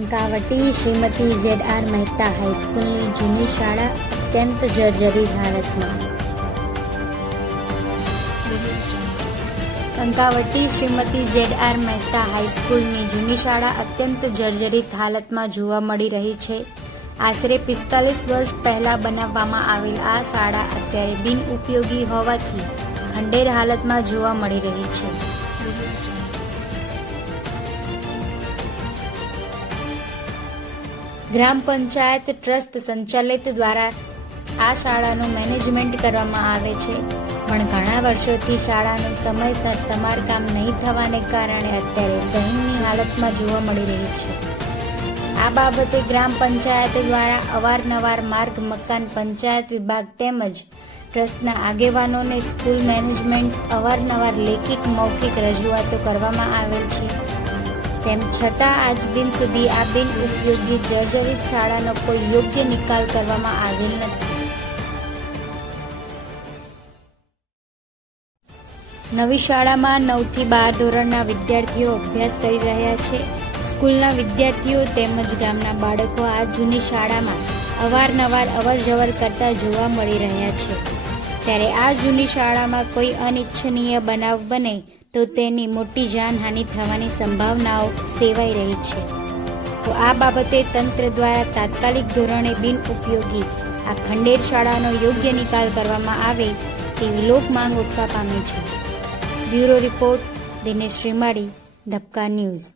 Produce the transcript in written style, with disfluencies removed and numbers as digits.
Kankavati Shrimati ZR Mehta હાઈસ્કૂલની જૂની શાળા અત્યંત જર્જરિત હાલતમાં. કંકાવટી શ્રીમતી ZR મહેતા હાઈસ્કૂલની જૂની શાળા અત્યંત જર્જરિત હાલતમાં જોવા મળી રહી છે. આશરે 45 વર્ષ પહેલા બનાવવામાં આવેલ આ શાળા અત્યારે બિનઉપયોગી હોવાથી ખંડેર હાલતમાં જોવા મળી રહી છે. ગ્રામ પંચાયત ટ્રસ્ટ સંચાલિત દ્વારા આ શાળાનું મેનેજમેન્ટ કરવામાં આવે છે, પણ ઘણા વર્ષોથી શાળાનું સમયસર સમારકામ નહીં થવાને કારણે અત્યારે દયનીય હાલતમાં જોવા મળી રહી છે. આ બાબતે ગ્રામ પંચાયત દ્વારા અવારનવાર માર્ગ મકાન પંચાયત વિભાગ તેમજ ટ્રસ્ટના આગેવાનોને સ્કૂલ મેનેજમેન્ટ અવારનવાર લેખિત મૌખિક રજૂઆતો કરવામાં આવેલ છે. તેમ છતાં આજ દિન સુધી આ બિનઉપયોગી જર્જરિત શાળાનો કોઈ યોગ્ય નિકાલ કરવામાં આવેલ નથી. નવી શાળામાં 9 થી 12 ધોરણના વિદ્યાર્થીઓ અભ્યાસ કરી રહ્યા છે. સ્કૂલના વિદ્યાર્થીઓ તેમજ ગામના બાળકો આ જૂની શાળામાં અવારનવાર અવરજવર કરતા જોવા મળી રહ્યા છે. ત્યારે આ જૂની શાળામાં કોઈ અનિચ્છનીય બનાવ બને તો તેની મોટી જાનહાનિ થવાની સંભાવનાઓ સેવાઈ રહી છે. તો આ બાબતે તંત્ર દ્વારા તાત્કાલિક ધોરણે બિનઉપયોગી આ ખંડેર શાળાનો યોગ્ય નિકાલ કરવામાં આવે તેવી લોક માંગ ઉઠવા પામી છે. Bureau report Dinesh Shrimali, Dhabkar news.